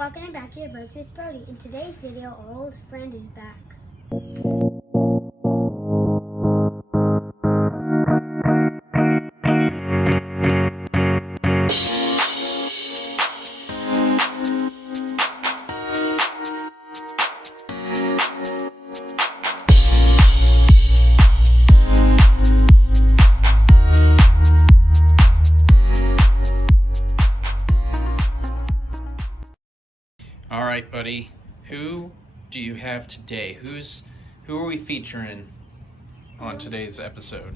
Welcome back to Burrows with Brody. In today's video, our old friend is back. All right, buddy. Who do you have today? Who are we featuring on today's episode?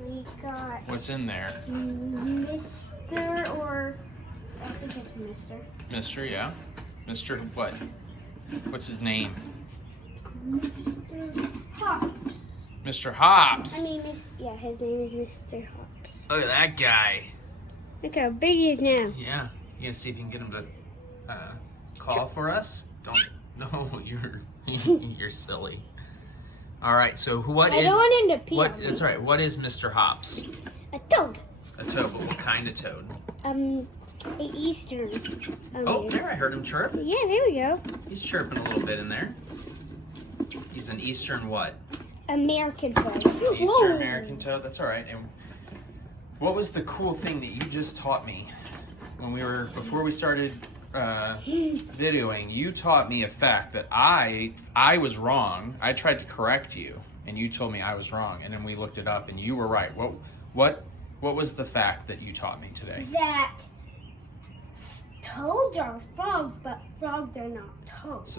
We got What's in there? Mr. or I think it's Mr. Mr. Yeah. Mr. What? What's his name? Mr. Hops. Mr. Hops. his name is Mr. Hops. Look at that guy. Look how big he is now. Yeah. You gonna see if you can get him to call for us? Don't. No, you're silly. All right. So what I is? don't want him to pee What? on me. That's right. What is Mr. Hops? A toad. A toad. But what kind of toad? An Eastern. Oh, there! I heard him chirp. Yeah, there we go. He's chirping a little bit in there. He's an Eastern what? American toad. Eastern American toad. That's all right. And what was the cool thing that you just taught me when before we started videoing? You taught me a fact that I was wrong. I tried to correct you, and you told me I was wrong. And then we looked it up, and you were right. What was the fact that you taught me today? That toads are frogs, but frogs are not toads.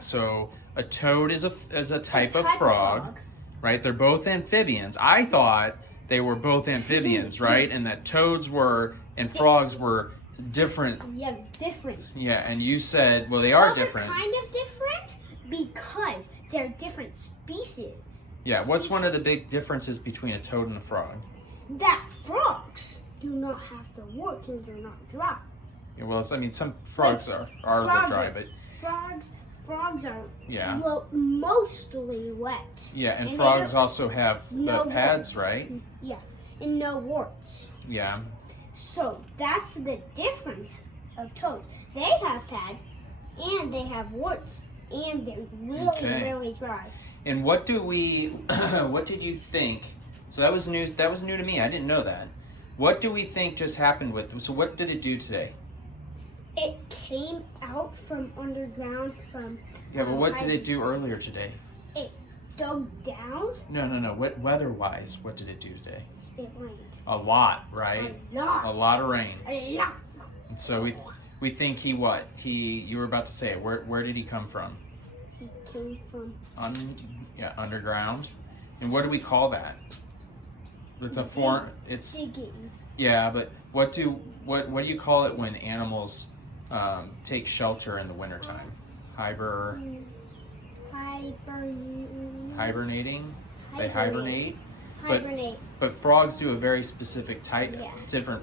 So a toad is a type of frog, right? They're both amphibians. I thought they were both amphibians, right? And that toads and frogs were different. Yeah, different. Yeah, and you said, well, they are They're different. kind of different because they're different species. Yeah, what's one of the big differences between a toad and a frog? That frogs do not have the warts and they're not dry. Yeah, well, some frogs are frogs dry, but frogs are yeah, mostly wet. yeah, and they frogs don't- also have no the pads, warts. right? Yeah, and no warts. Yeah. So that's the difference of toads. They have pads, and they have warts, and they're really dry. And what did you think? So that was news. That was new to me. I didn't know that. What do we think just happened with them? So what did it do today? It came out from underground from. Yeah, but what did it do earlier today? It dug down. No. What weather-wise, what did it do today? It rained. A lot, right? A A lot of rain. lot. And so we think you were about to say it. Where did he come from? He came from. Underground. And what do we call that? It's a form. It's Digging. yeah, but what do you call it when animals take shelter in the wintertime? Hibernating? Hibernate. They hibernate. Hibernate. But frogs do a very specific type, Yeah. different.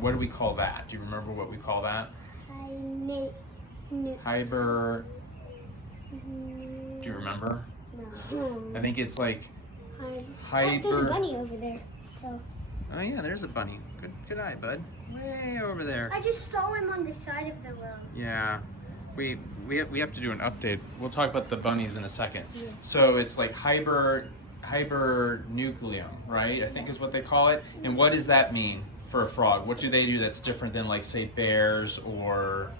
What do we call that? Do you remember what we call that? Hiber. Do you remember? No. I think it's like There's a hiber. bunny over there. So. Oh yeah, there's a bunny. Good eye, bud. Way over there. I just saw him on the side of the road. Yeah, we have to do an update. We'll talk about the bunnies in a second. Yeah. So it's like hibernucleum, right? I think is what they call it. And what does that mean for a frog? What do they do that's different than, like, say, bears or?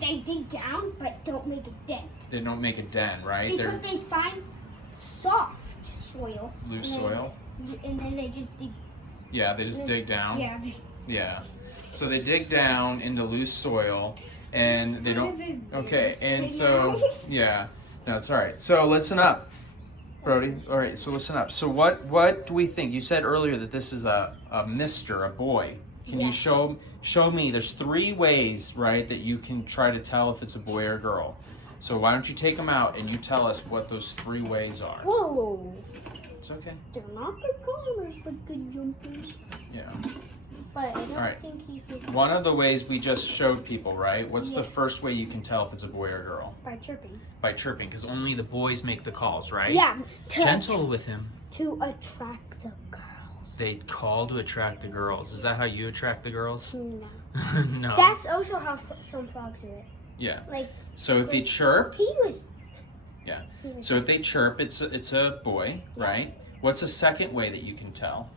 They dig down, but don't make a dent. They don't make a den, right? Because they find soft soil. Loose soil. And then they just dig. Yeah, they just dig down. Yeah. Yeah. So they dig down into loose soil, and they don't. Okay, and so yeah, no, it's all right. So listen up, Brody. All right, so listen up. So what do we think? You said earlier that this is a boy. Can you show me? There's 3 ways, right, that you can try to tell if it's a boy or a girl. So why don't you take them out and you tell us what those 3 ways are? Whoa. It's okay. They're not good climbers, but good jumpers. Yeah. But I don't right. think he could. One of the ways we just showed people, right? What's the Yeah. first way you can tell if it's a boy or a girl? By chirping. By chirping, because only the boys make the calls, right? Yeah. Gentle with him. To attract the girls. They call to attract the girls. Is that how you attract the girls? No. No. That's also how some frogs do it. Yeah. Like. So if they chirp. He was. Yeah. So if they chirp, it's a boy, right? What's a second way that you can tell?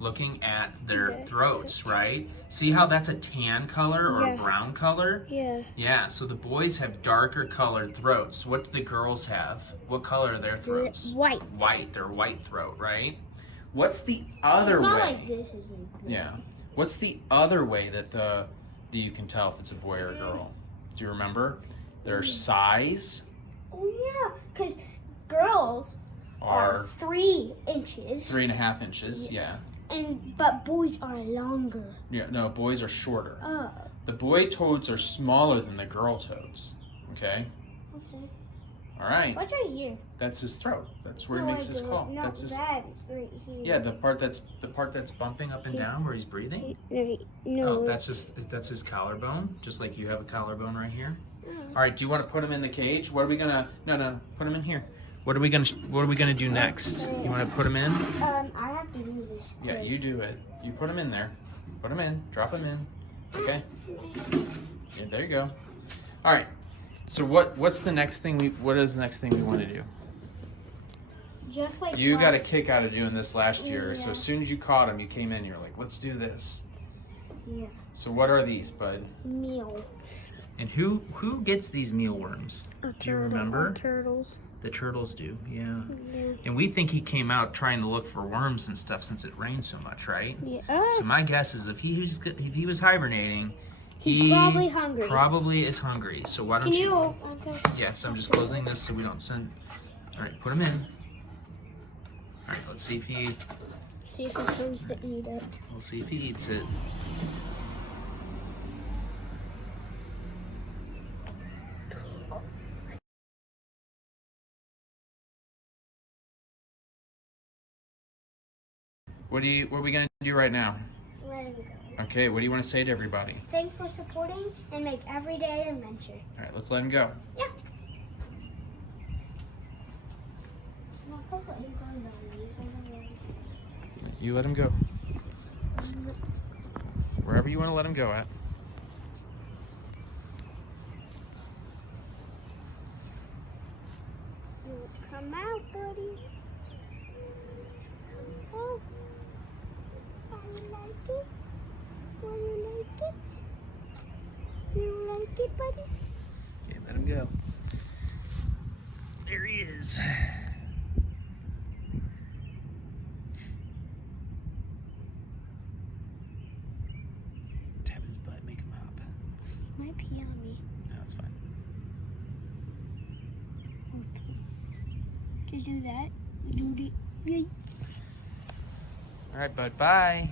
Looking at their throats, right? See how that's a tan color or a brown color? Yeah. Yeah, so the boys have darker colored throats. What do the girls have? What color are their throats? White. White, they're white throat, right? What's the other way? It's not like this, is it? Yeah. What's the other way that you can tell if it's a boy or a girl? Do you remember? Their size. Oh yeah, because girls are 3 inches. 3.5 inches, yeah. But boys are longer. Yeah, no, boys are shorter. Oh. The boy toads are smaller than the girl toads. Okay? Okay. All right. What's right here? That's his throat. That's where he makes his call. No, that's his. that right here. Yeah, the part that's bumping up and down where he's breathing. No. Oh, that's his collarbone, just like you have a collarbone right here. Oh. All right, do you want to put him in the cage? What are we gonna? No, put him in here. What are we gonna do next? You want to put him in? I have to do this. Yeah, you do it. You put him in there. Put him in. Drop him in. Okay. Yeah, there you go. All right. So what's the next thing what is the next thing we want to do? Just like you got a kick out of doing this last year. Yeah. So as soon as you caught him, you came in. You're like, let's do this. Yeah. So what are these, bud? Meals. And who gets these mealworms? Do you remember? Turtles. The turtles do, yeah. Yeah. And we think he came out trying to look for worms and stuff since it rained so much, right? Yeah. So my guess is if he was hibernating, He's probably hungry. Probably is hungry. So why don't Can you? Okay. Yes, I'm just closing this so we don't send. All right, put him in. All right, let's see if he. See if he comes to eat it. We'll see if he eats it. What are we gonna do right now? Let him go. Okay, what do you want to say to everybody? Thanks for supporting and make every day an adventure. All right, let's let him go. Yeah. You let him go. Wherever you want to let him go at. Come out, buddy. Oh, I like it. Do you like it? Do you like it, buddy? Yeah, let him go. There he is. Tap his butt, make him hop. Might pee on me. No, it's fine. Okay. To do that, do the. All right, bud. Bye.